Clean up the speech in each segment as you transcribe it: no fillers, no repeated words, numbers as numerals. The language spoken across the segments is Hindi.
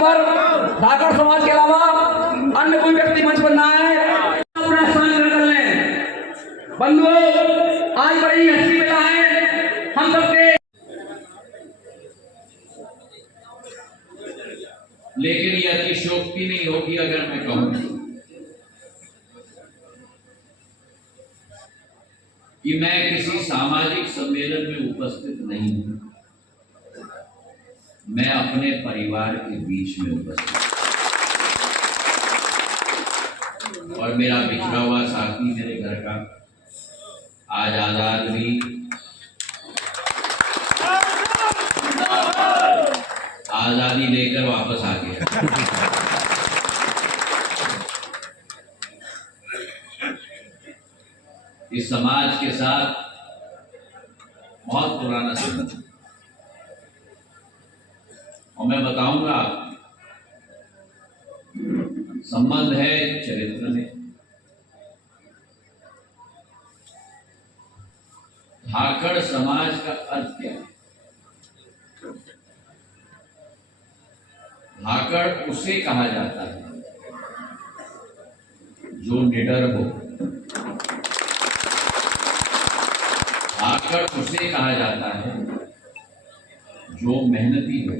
पर धाकड़ समाज के अलावा अन्य कोई व्यक्ति मंच पर ना आए, अपना स्थान ग्रहण कर लें। बंधुओं, आज बड़ी हंसी मेला है हम सबके, लेकिन यह अतिशयोक्ति नहीं होगी अगर मैं कहूं कि मैं किसी सामाजिक सम्मेलन में उपस्थित नहीं हूं, मैं अपने परिवार के बीच में उपस्थित और मेरा बिछड़ा हुआ साथी मेरे घर का आज आजाद भी आजादी लेकर वापस आ गया। इस समाज के साथ बहुत पुराना संबंध और मैं बताऊंगा संबंध है चरित्र में। धाकड़ समाज का अर्थ क्या है? धाकड़ उसे कहा जाता है जो निडर हो, धाकड़ उसे कहा जाता है जो मेहनती हो,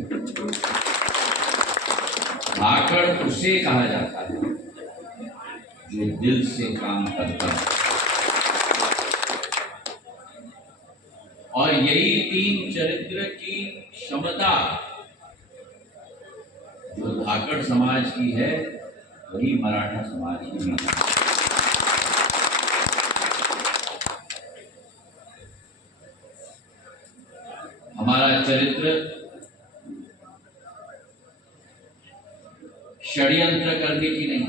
धाकड़ उसे कहा जाता है जो दिल से काम करता है। और यही तीन चरित्र की क्षमता जो धाकड़ समाज की है वही मराठा समाज की भी है। हमारा चरित्र षड्यंत्र करने की नहीं,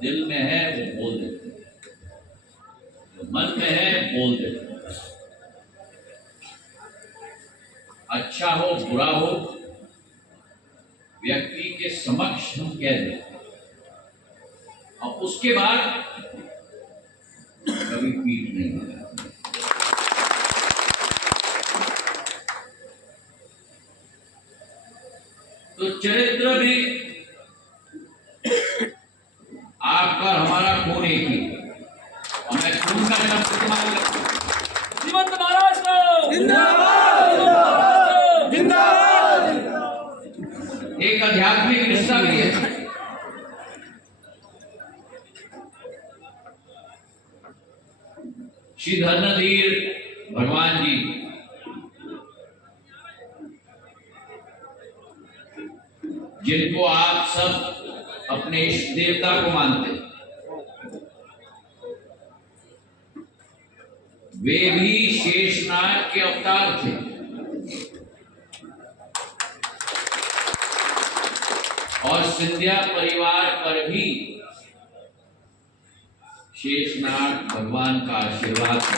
दिल में है वो बोल देते हैं, जो मन में है बोल देते हैं। अच्छा हो बुरा हो व्यक्ति के समक्ष हम कह देते हैं और उसके बाद कभी पीठ नहीं लगाते। तो चरित्र में आपका हमारा खून एक ही और मैं खून का शब्द इस्तेमाल करता हूं। श्रीमंत महाराष्ट्र जिंदाबाद, जिंदाबाद। एक आध्यात्मिक रिश्ता भी है। श्री धर्मधीर भगवान जी जिनको आप सब अपने इष्ट देवता को मानते हैं, वे भी शेषनाग के अवतार थे और सिंधिया परिवार पर भी शेषनाग भगवान का आशीर्वाद है।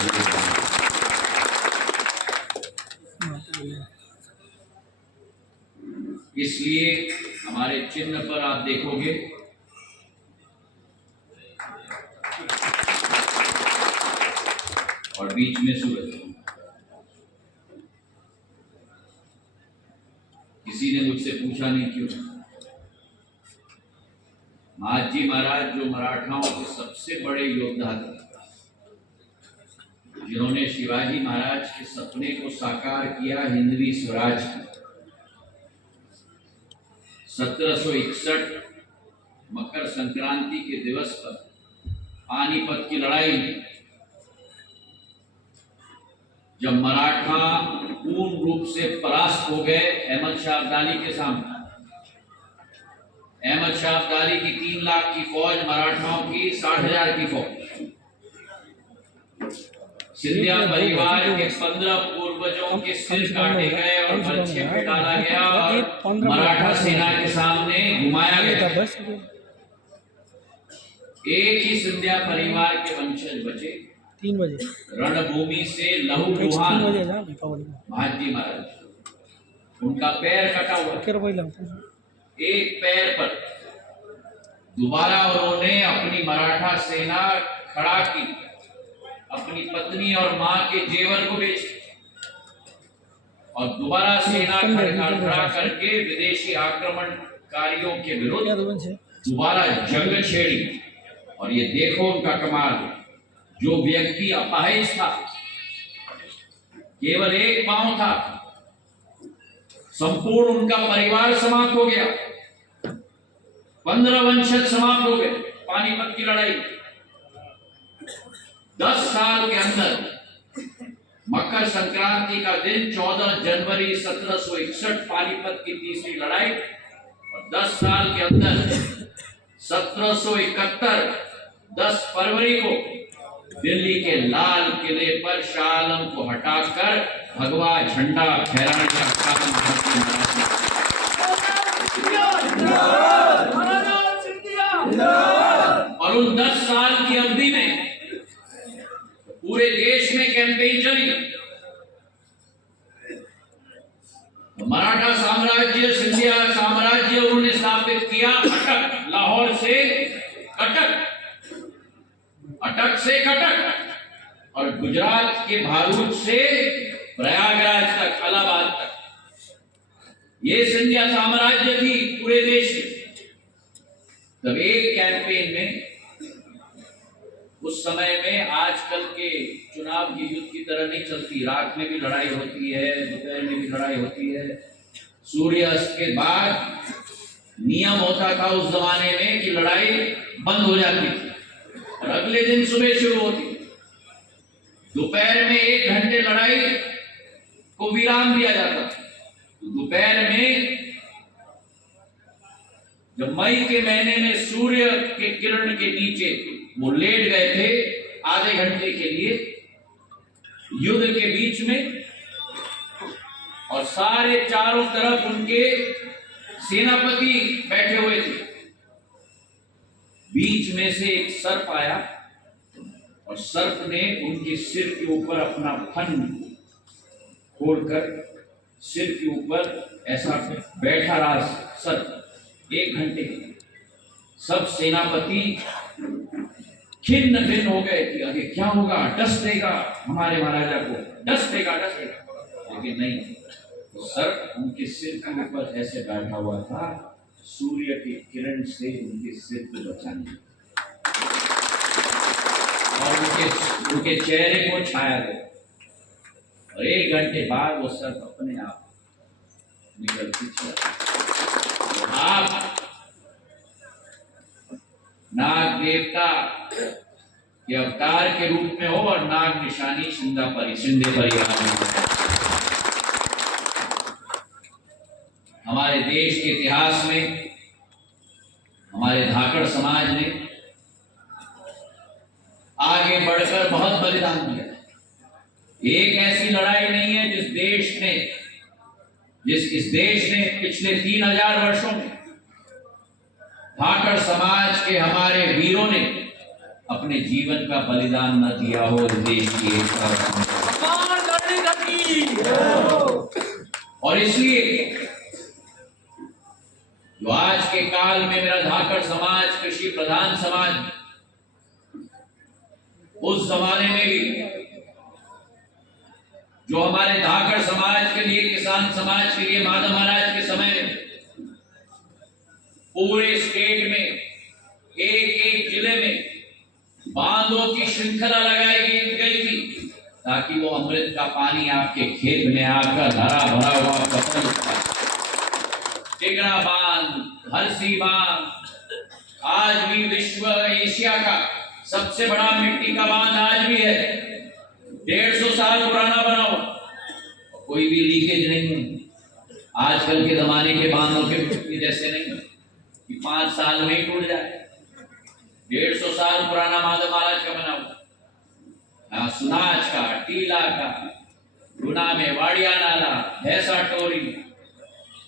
इसलिए हमारे चिन्ह पर आप देखोगे और बीच में सूरज। किसी ने मुझसे पूछा नहीं क्यों। महाजी महाराज जो मराठाओं के सबसे बड़े योद्धा थे, जिन्होंने शिवाजी महाराज के सपने को साकार किया हिंदवी स्वराज की, 1761 मकर संक्रांति के दिवस पर पानीपत की लड़ाई में जब मराठा पूर्ण रूप से परास्त हो गए अहमद शाह अब्दाली के सामने, अहमद शाह अब्दाली की 3 लाख की फौज, मराठाओं की 60,000 की फौज, सिंधिया परिवार के 15 पूर्वजों के सिर काटे गए और बच्चे पे डाला गया और मराठा सेना के सामने घुमाया गया। एक ही सिंधिया परिवार के वंशज बचे। 3 बजे रणभूमि से लहू लुहान महाजी महाराज, उनका पैर कटा हुआ, एक पैर पर दोबारा उन्होंने अपनी मराठा सेना खड़ा की, अपनी पत्नी और मां के जेवर को बेच और दोबारा सेना खड़ा करके विदेशी आक्रमणकारियों के विरुद्ध दोबारा जंग छेड़ी। और ये देखो उनका कमाल, जो व्यक्ति अपाहिज था, केवल एक पांव था, संपूर्ण उनका परिवार समाप्त हो गया, 15 वंशज समाप्त हो गए। पानीपत की लड़ाई 10 साल के अंदर, मकर संक्रांति का दिन 14 जनवरी 1761 पानीपत की तीसरी लड़ाई, और 10 साल के अंदर 1771 10 फरवरी को दिल्ली के लाल किले पर शाह आलम को हटाकर भगवा झंडा फहराने का काम और उन 10 साल की अवधि में पूरे देश में कैंपेन चली। मराठा साम्राज्य, सिंधिया साम्राज्य उन्होंने स्थापित किया अटक, लाहौर से कटक, अटक से कटक, और गुजरात के भारूच से प्रयागराज तक, इलाहाबाद तक। ये सिंधिया साम्राज्य थी पूरे देश में। तब एक कैंपेन में, उस समय में आजकल के चुनाव की युद्ध की तरह नहीं चलती, रात में भी लड़ाई होती है, दोपहर में भी लड़ाई होती है। सूर्यास्त के बाद नियम होता था उस जमाने में कि लड़ाई बंद हो जाती थी और अगले दिन सुबह शुरू होती। दोपहर में 1 घंटे लड़ाई को विराम दिया जाता था। तो दोपहर में जब मई के महीने में सूर्य के किरण के नीचे वो लेट गए थे आधे घंटे के लिए युद्ध के बीच में, और सारे चारों तरफ उनके सेनापति बैठे हुए थे, बीच में से एक सर्प आया और सर्प ने उनके सिर के ऊपर अपना फन खोलकर सिर के ऊपर ऐसा बैठा रहा सर्प 1 घंटे। सब सेनापति खिन्न भिन्न हो गए कि आगे क्या होगा, डस देगा हमारे महाराजा को, डस देगा। लेकिन नहीं, तो सर्प उनके सिर के ऊपर ऐसे बैठा हुआ था, सूर्य की किरण से उनके सिर को बचाने और उनके चेहरे को छाया गया। और 1 घंटे बाद वो सर्प अपने आप निकलती चला। आप नाग देवता के अवतार के रूप में हो और नाग निशानी सिंधे परिवार। हमारे देश के इतिहास में हमारे धाकड़ समाज ने आगे बढ़कर बहुत बलिदान दिया। एक ऐसी लड़ाई नहीं है इस देश ने पिछले 3000 वर्षों में धाकड़ समाज के हमारे वीरों ने अपने जीवन का बलिदान न दिया हो इस देश की एकता। और इसलिए जो आज के काल में मेरा धाकड़ समाज कृषि प्रधान समाज, उस जमाने में भी जो हमारे धाकड़ समाज के लिए, किसान समाज के लिए माधव महाराज के समय में पूरे स्टेट में एक जिले में बांधों की श्रृंखला लगाई गई थी ताकि वो अमृत का पानी आपके खेत में आकर हरा भरा हुआ फसल, टिगड़ा बांध, हरसी बांध, आज भी विश्व एशिया का सबसे बड़ा मिट्टी का बांध आज भी है, 150 साल पुराना बना हुआ, कोई भी लीकेज नहीं है। आजकल के जमाने के बांधों के जैसे नहीं कि 5 साल में ही टूट जाए। 150 साल पुराना माधव महाराज का बना हुआ, सुनाज का, टीला का, गुना में वाड़िया नाला, भैंसा टोरी,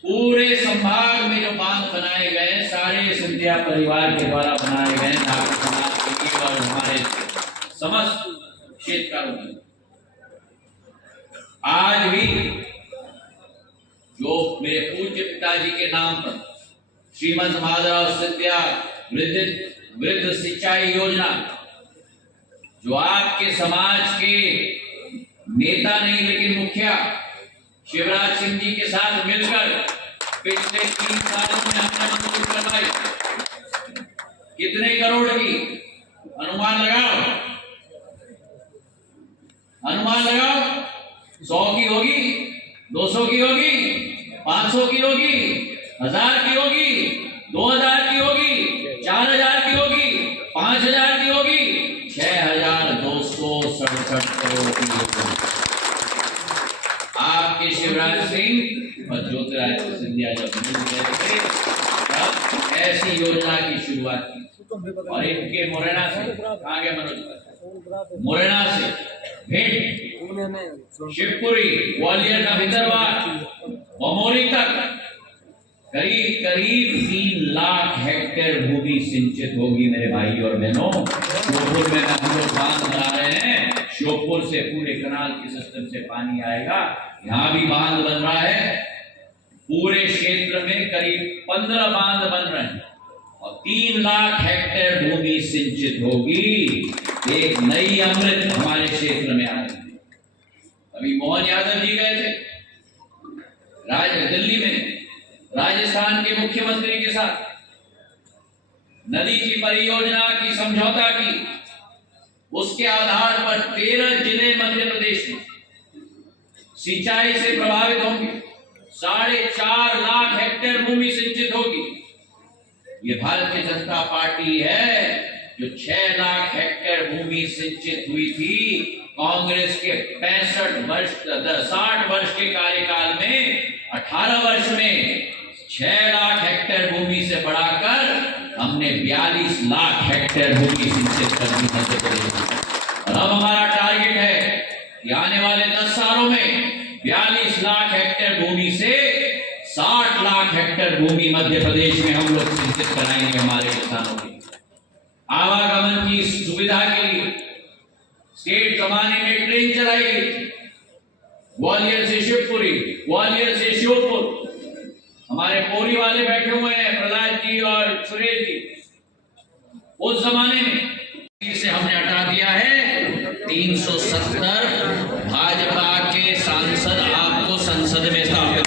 पूरे संभाग में जो बांध बनाए गए सारे सिंधिया परिवार के द्वारा बनाए गए, धाकड़ समाज के और हमारे समस्त क्षेत्रों में। आज भी जो मेरे पूज्य पिताजी के नाम पर श्रीमंत माधवराव सिंधिया वृद्ध सिंचाई योजना, जो आपके समाज के नेता नहीं लेकिन मुखिया शिवराज सिंह जी के साथ मिलकर पिछले 3 सालों में हमने मंजूर करवाई। कितने करोड़ की अनुमान लगाओ, अनुमान लगाओ। 100 की होगी, 200 की होगी, 500 की होगी, 1000 की होगी, 2000 की होगी, 4000 की होगी, 5000 की होगी, 6267 करोड़ की होगी। आपके शिवराज सिंह और ज्योतिरादित्य सिंधिया जब मिल गए थे तब ऐसी योजना की शुरुआत की। और इनके मुरैना से आगे मनोज मुरैना से भेंट, शिवपुरी, ग्वालियर का भितरवार, बमोरी तक करीब 3 लाख हेक्टेयर भूमि सिंचित होगी मेरे भाई और बहनों। श्योपुर में हम लोग बांध बना रहे हैं, श्योपुर से पूरे कनाल के सिस्टम से पानी आएगा। यहाँ भी बांध बन रहा है, पूरे क्षेत्र में करीब 15 बांध बन रहे हैं और 3 लाख हेक्टेयर भूमि सिंचित होगी। एक नई अमृत हमारे क्षेत्र में आ रही है। अभी मोहन यादव जी गए थे दिल्ली में राजस्थान के मुख्यमंत्री के साथ, नदी की परियोजना की समझौता की। उसके आधार पर 13 जिले मध्य प्रदेश में सिंचाई से प्रभावित होंगे। 4.5 लाख हेक्टेयर भूमि सिंचित होगी। ये भारतीय जनता पार्टी है जो 6 लाख हेक्टेयर भूमि सिंचित हुई थी कांग्रेस के 60 वर्ष के कार्यकाल में। 18 वर्ष में 6 लाख हेक्टेयर भूमि से बढ़ाकर हमने 42 लाख हेक्टेयर भूमि सिंचित कर दी मध्य प्रदेश में। और अब हमारा टारगेट है कि आने वाले 10 सालों में 42 लाख हेक्टेयर भूमि से 60 लाख हेक्टेयर भूमि मध्य प्रदेश में हम लोग सिंचित कराएंगे हमारे किसानों की। आवागमन की सुविधा के लिए स्टेट जमाने में ट्रेन चलाई गई थी, ग्वालियर से शिवपुरी, ग्वालियर से श्योपुर। हमारे पोरी वाले बैठे हुए हैं, प्रहलाद जी और सुरेश जी। उस जमाने में इसे हमने हटा दिया है। 370 भाजपा के सांसद आपको संसद में स्थापित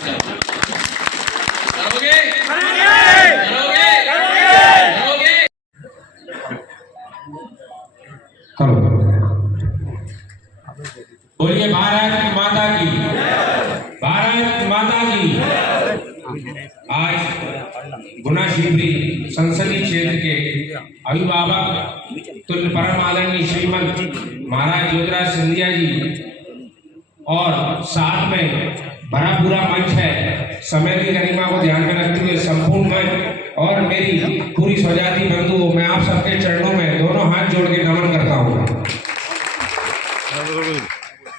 करोगे, करोगे, करोगे। बोलिए भारत माता की, भारत माता की। आज गुना शिवपुरी संसदीय क्षेत्र के अभिभावक तुल्य परम आदरणीय श्रीमंत महाराज ज्योतिरादित्य सिंधिया जी और साथ में भरा पूरा मंच है। समय की गरिमा को ध्यान में रखते हुए संपूर्ण मंच और मेरी पूरी स्वजाति बंधुओं, मैं आप सबके चरणों में दोनों हाथ जोड़ के नमन करता हूँ।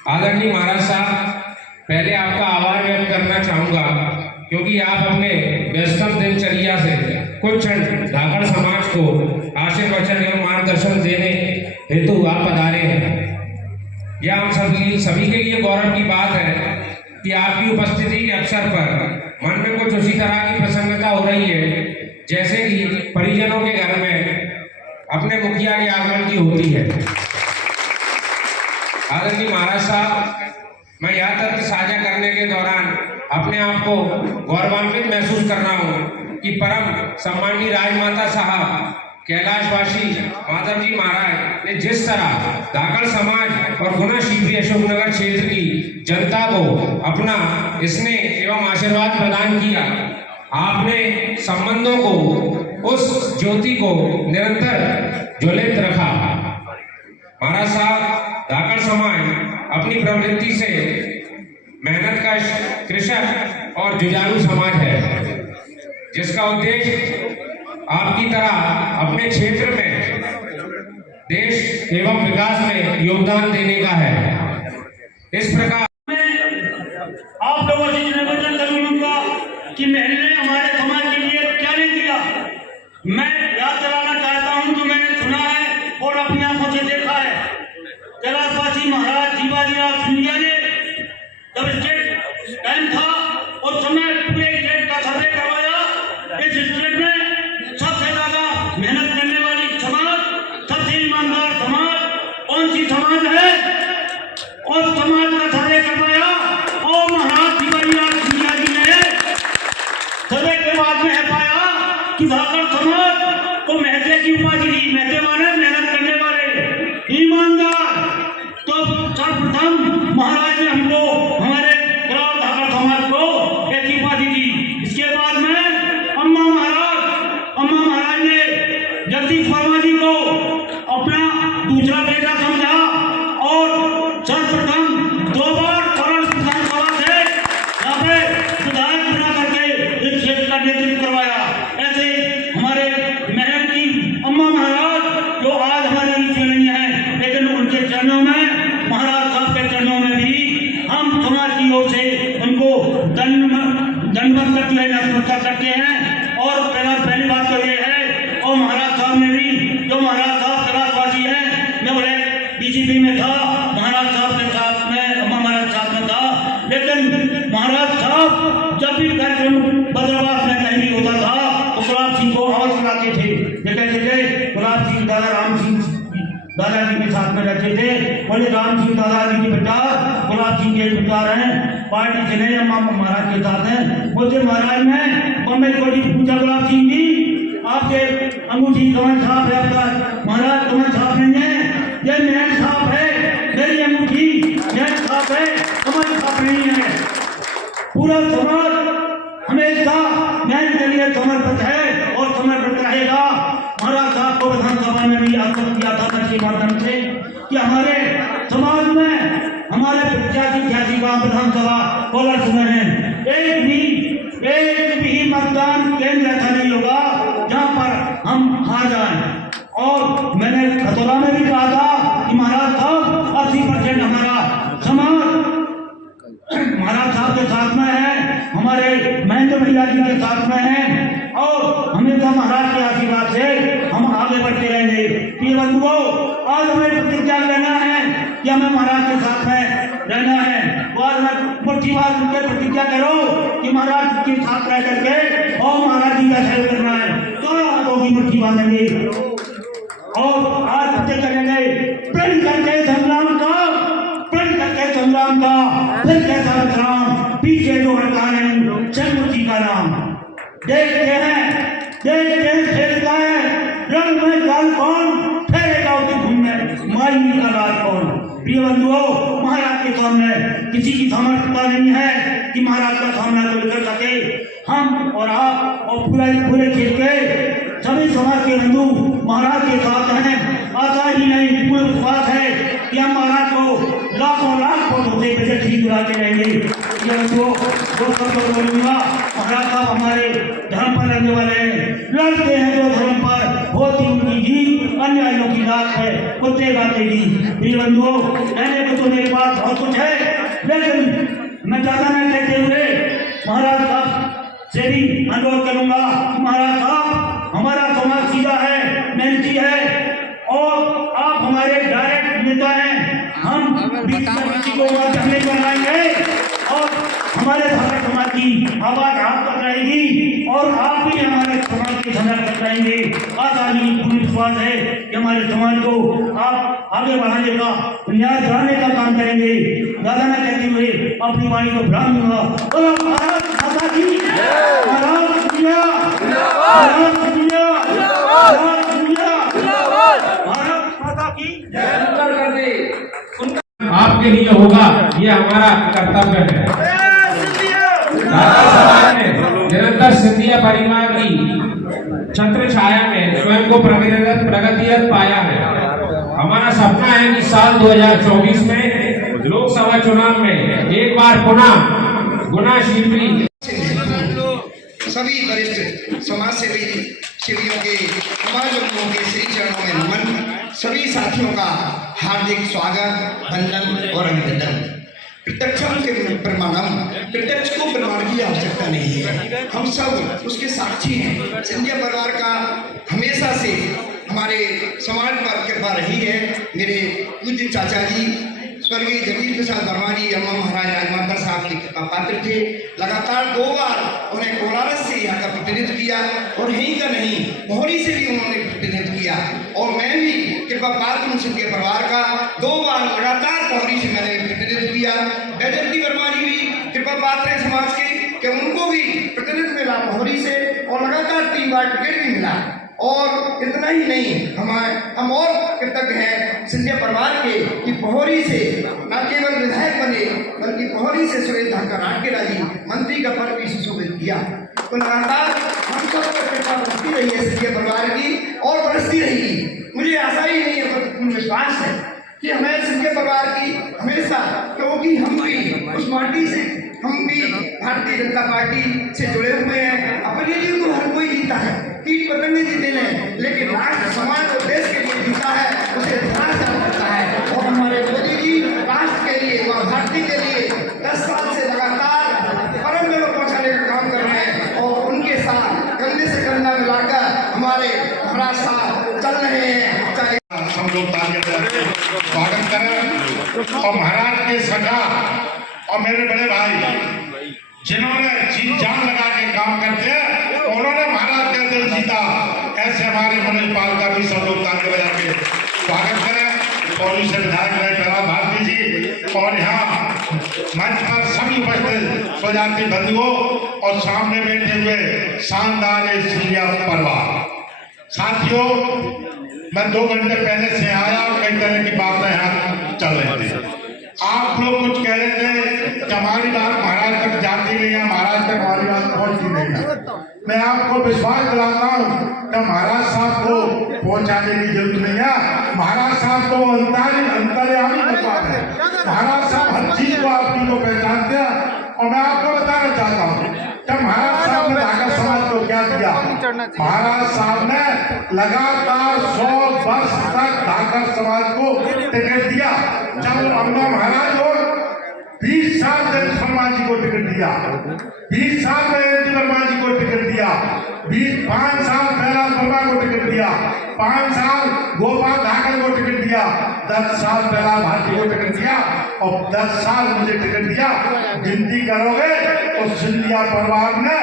आदरणीय महाराज साहब, पहले आपका आभार व्यक्त करना चाहूंगा क्योंकि आप अपने व्यस्तम दिनचर्या से कुछ क्षण धाकड़ समाज को आशीर्वचन एवं मार्गदर्शन देने हेतु आप पधारे हैं। यह हम सभी के लिए गौरव की बात है कि आपकी उपस्थिति के अवसर पर मन में कुछ उसी तरह की प्रसन्नता हो रही है जैसे कि परिजनों के घर में अपने मुखिया के आगमन की होती है। आदरणीय महाराज साहब, मैं यह तथ्य साझा करने के दौरान अपने आप को गौरवान्वित महसूस कर रहा हूँ कि परम सम्माननीय राजमाता साहब कैलाशवासी माधव जी महाराज ने जिस तरह धाकड़ समाज और गुना शिवपुरी अशोकनगर क्षेत्र की जनता को अपना स्नेह एवं आशीर्वाद प्रदान किया, आपने संबंधों को, उस ज्योति को निरंतर ज्वलित रखा। महाराज साहब, धाकड़ समाज अपनी प्रवृत्ति से मेहनतकश, कृषक और जुझारू समाज है जिसका उद्देश्य आपकी तरह अपने क्षेत्र में देश एवं विकास में योगदान देने का है। इस प्रकार आप लोगों से निवेदन करूंगा कि मैंने हमारे समाज के लिए क्या नहीं दिया। मैं याद दिलाना चाहता हूं जो मैंने सुना है और अपनी आंखों से देखा है। कैलाशवासी महाराज जीवाजीराव सिंधिया ने जब स्टेट टाइम था उस समय पूरे स्टेट का सर्वे करवाया। इस स्टेट में सबसे ज्यादा मेहनत करने वाली समाज, सबसे ईमानदार समाज कौन सी समाज है, उस समाज का सर्वे करवाया और महाराज कि धाकड़ समाज को महते की उपाधि दी। महते माने मेहनत करने वाले, ईमानदार। तो सर्वप्रथम महाराज ने हमको, हमारे ग्राम धाकड़ समाज को एक उपाधि दी। इसके बाद में अम्मा महाराज ने जगदीश वर्मा जी को अपना दूसरा बेटा समझा और सर्वप्रथम 2 बार करण विधानसभा से यहाँ पे विधायक बना करके इस क्षेत्र का नेतृत्व करवाया। ऐसे हमारे महल की अम्मा महाराज जो आज हमारे बीच में नहीं है, लेकिन उनके चरणों में, महाराज साहब के चरणों में भी हम समाज की ओर से उनको दंडवत करते हैं, नमस्कार करते हैं। और पहली बात तो ये है, और महाराज साहब ने भी, जो महाराज साहब कैलाशवासी हैं, मैं बोले बीजेपी में था, महाराज साहब के साथ में, अम्मा महाराज साहब में था, लेकिन महाराज साहब जब भी कार्यक्रम बद्राबाद में कहीं भी होता था तो गुलाब सिंह को आवाज लगाते थे। ये कहते थे गुलाब सिंह दादा राम सिंह दादाजी के साथ में रहते थे। बोले राम सिंह दादाजी के बेटा गुलाब सिंह के बेटा हैं, पार्टी से नहीं, अम्मा महाराज के साथ हैं। बोलते महाराज में बम्बई कोटी पूछा गुलाब सिंह जी, आपके अंगूठी कमर छाप है आपका? महाराज कमर छाप नहीं है, ये मेहनत छाप है, मेरी अंगूठी मेहनत छाप है, कमर छाप नहीं है। पूरा समाज हमेशा मेहनत के लिए समर्पित है और समर्पित रहेगा। महाराज साहब को विधानसभा में भी आग्रह किया था के माध्यम से कि हमारे समाज में, हमारे 85 गांव विधानसभा कोलर में है, एक भी मतदान केंद्र ऐसा नहीं होगा जहां पर हम हार जाएं। और मैंने खतौरा में भी कहा था कि महाराज साहब 80% हमारा समाज महाराज साहब के साथ में है, हमारे महेंद्र भैया जी के साथ में है, और हमेशा महाराज के आशीर्वाद से हम आगे बढ़ते रहेंगे। प्रिय बंधुओं, आज हमें प्रतिज्ञा लेना है कि हमें महाराज के साथ में रहना है। और मुट्ठी बात उनके प्रतिज्ञा करो कि महाराज के साथ रह करके और महाराज जी का सहयोग करना है। दोनों हाथों की मुट्ठी बांधेंगे और आज प्रतिज्ञा करेंगे, प्रण करके संग्राम का, प्रण करके संग्राम का, फिर कैसा संग्राम, पीछे जो हटका नहीं, चंद्र जी का नाम। देखते हैं खेलता है रण में काल कौन, ठहरेगा उसकी धुन में माई का लाल कौन। प्रिय बंधुओं, महाराज के सामने किसी की सामर्थ्यता नहीं है कि महाराज का सामना कोई कर सके। हम और आप और पूरे खेल के सभी समाज के बंधु महाराज के साथ हैं। आशा ही नहीं, पूरे विश्वास है कि हम महाराज को लाखों लाख फोटो से पैसे ठीक बुलाते रहेंगे। बोलूंगा, महाराज साहब हमारे धर्म पर रहने वाले हैं, लड़ते हैं जो धर्म पर, होती उनकी जीत, अन्यायों की रात है, कुत्ते गातेगी। प्रिय बंधुओं, कहने को तो मेरे पास बहुत कुछ है, लेकिन मैं ज्यादा न कहते हुए महाराज साहब से भी अनुरोध करूंगा। महाराज साहब, हमारा समाज सीधा है, मेहनती है, और आप हमारे डायरेक्ट नेता हैं। हम किसी को नहीं बनाएंगे और हमारे भारत समाज की आवाज आप तक रहेगी और आप भी हमारे समाज के संरक्षक रहेंगे। आसानी पूरी विश्वास है कि हमारे समाज को आप आगे बढ़ाने का, न्याय दिलाने का काम करेंगे। ज्यादा न कहते हुए अपनी वाणी को विराम दूंगा। और भारत माता की भारत माता की आपके लिए होगा, ये हमारा कर्तव्य है। निरंतर सिंधिया परिवार की छत्र छाया में स्वयं को प्रगतिरत पाया है। हमारा सपना है कि साल 2024 में लोकसभा चुनाव में एक बार पुनः गुना शिवरी सभी वरिष्ठ समाज सेवी शिविरों के समाजों के श्री चरणों में नमन। सभी साथियों का हार्दिक स्वागत, वंदन और अभिनंदन। प्रत्यक्षम के प्रमाणम, प्रत्यक्ष को प्रमाण की आवश्यकता नहीं है, हम सब उसके साक्षी हैं। सिंधिया परिवार का हमेशा से हमारे समाज पर कृपा रही है। मेरे पूज्य चाचा जी स्वर्गीय जगदीश प्रसाद वर्मा जी अम्मा महाराज राजमाता साहब की कृपा पात्र थे। लगातार 2 बार उन्हें कोलारस से यहाँ का प्रतिनिधित्व किया और यहीं का नहीं, मोहरी से भी उन्होंने प्रतिनिधित्व किया। और मैं भी कृपा पात्र सिंधिया परिवार का 2 बार लगातार मोहरी से मैंने प्रतिनिधित्व किया। बैजंती वर्मा जी भी कृपा पात्र है समाज के, कि उनको भी प्रतिनिधित्व मिला मोहरी से, और लगातार 3 बार टिकट भी मिला। और इतना ही नहीं, हम और कृतज्ञ हैं सिंधिया परिवार के कि पोहरी से न केवल विधायक बने बल्कि पोहरी से सुरेश धाकर राठकेला जी मंत्री का पद भी सुशोभित किया। तो लगातार हम सब पर कृपा बरसती रही है सिंधिया परिवार की और बरसती रहेगी। मुझे आशा ही नहीं है पर पूर्ण विश्वास है कि हमें सिंधिया परिवार की हमेशा, क्योंकि हम भी उस माटी से, हम भी भारतीय जनता पार्टी से जुड़े हुए हैं। अपने लिए तो हर कोई जीता है, कीट पतंगे जीते हैं, लेकिन राष्ट्र समाज और देश के लिए जीता है उसे ध्यान से करता है। और हमारे मोदी जी राष्ट्र के लिए व भारती के लिए 10 साल से लगातार परम में पहुंचाने का काम कर रहे हैं और उनके साथ कंधे से कंधा मिलाकर हमारे महाराज साहब चल रहे हैं। चाहे हम लोग स्वागत करें। और महाराज के सखा और मेरे बड़े भाई जिन्होंने जी जान लगा के काम करते हैं, उन्होंने महाराज का दिल जीता, ऐसे हमारे मनोज पाल का भी सब लोग ताली बजा के स्वागत करें। और इसे विधायक रहे प्रहलाद भारती जी और यहाँ मंच पर सभी उपस्थित स्वजाति बंधुओं और सामने बैठे हुए शानदार सिंधिया परिवार साथियों, मैं 2 घंटे पहले से आया और कई तरह की बातें यहाँ चल रही थी। आप लोग कुछ कह रहे थे कि हमारी बात महाराज तक जाती नहीं है, महाराज तक हमारी बात पहुंचती नहीं है। मैं आपको विश्वास दिलाता हूँ कि महाराज साहब को पहुंचाने की जरूरत नहीं है। महाराज साहब तो अंतर्यामी भगवान है। महाराज साहब हर चीज को आपकी को पहचानते हैं। और मैं आपको बताना चाहता हूँ कि महाराज साहब ने धाकर समाज को क्या दिया। महाराज साहब ने लगातार 100 वर्ष तक धाकर समाज को टिकट दिया। जब अम्मा महाराज और 20 साल में शर्मा जी को टिकट दिया, 20 साल में एनटी वर्मा जी को टिकट दिया, 5 साल पहला वर्मा को टिकट दिया, 5 साल गोपाल धाकर को टिकट दिया, 10 साल पहला भारती को टिकट दिया और 10 साल मुझे टिकट दिया। गिनती करोगे तो सिंधिया परिवार ने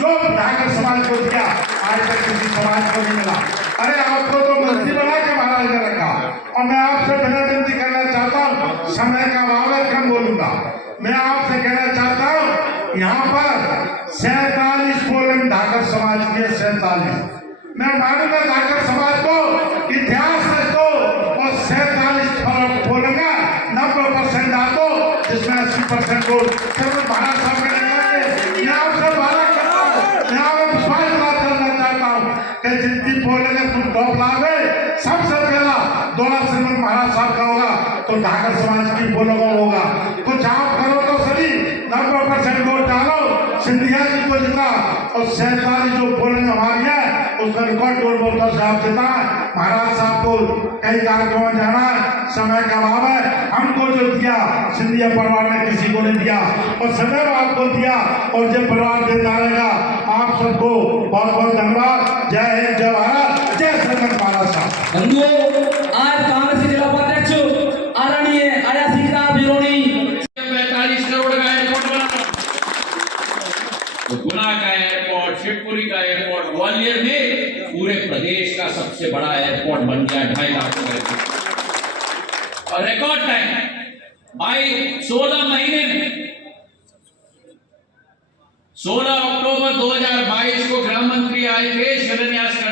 जो धाकर समाज को दिया आज तक किसी समाज को नहीं मिला। अरे आपको तो मंत्री बना के महाराज ने रखा। और मैं आपसे विनती करना चाहता हूँ, समय का अभाव है, कम बोलूंगा। मैं आपसे कहना चाहता हूँ यहाँ पर 47 पोलिंग धाकर समाज के 47। मैं मानूंगा धाकर समाज को इतिहास रच दो और 47 पोलिंग 90% आ दो, जिसमें 80% वोट केवल महाराज साहब के नहीं। मैं आपसे वादा करता हूँ, मैं आपको विश्वास करना चाहता हूँ कि जितनी पोलिंग तुम टॉप लाओगे सबसे पहला दौरा श्रीमंत महाराज साहब का होगा तो धाकर समाज की पोलिंग होगा। कुछ आप करो तो सही, 90% वोट डालो, सिंधिया जी को जिता और 47 जो पोलिंग हमारी है उसका रिकॉर्ड टोल बोलता साहब जिता। महाराज साहब को कई कार्यक्रमों में जाना है, समय का अभाव है। हमको जो दिया सिंधिया परिवार ने किसी को नहीं दिया और सदैव आपको दिया और जब परिवार देता रहेगा। आप सबको बहुत बहुत धन्यवाद। जय हिंद, जय भारत, जय श्रीमंत महाराज साहब। बंधुओं, आज कांग्रेस के जिला उपाध्यक्ष आदरणीय आया सीता बिरोनी 45 करोड़ का एयरपोर्ट बना, तो गुना का एयरपोर्ट, शिवपुरी का एयरपोर्ट, ग्वालियर में पूरे प्रदेश का सबसे बड़ा एयरपोर्ट बन गया। 2.5 लाख और रिकॉर्ड टाइम भाई 16 महीने में 16 अक्टूबर 2022 को गृह मंत्री आए थे शिलान्यास करने।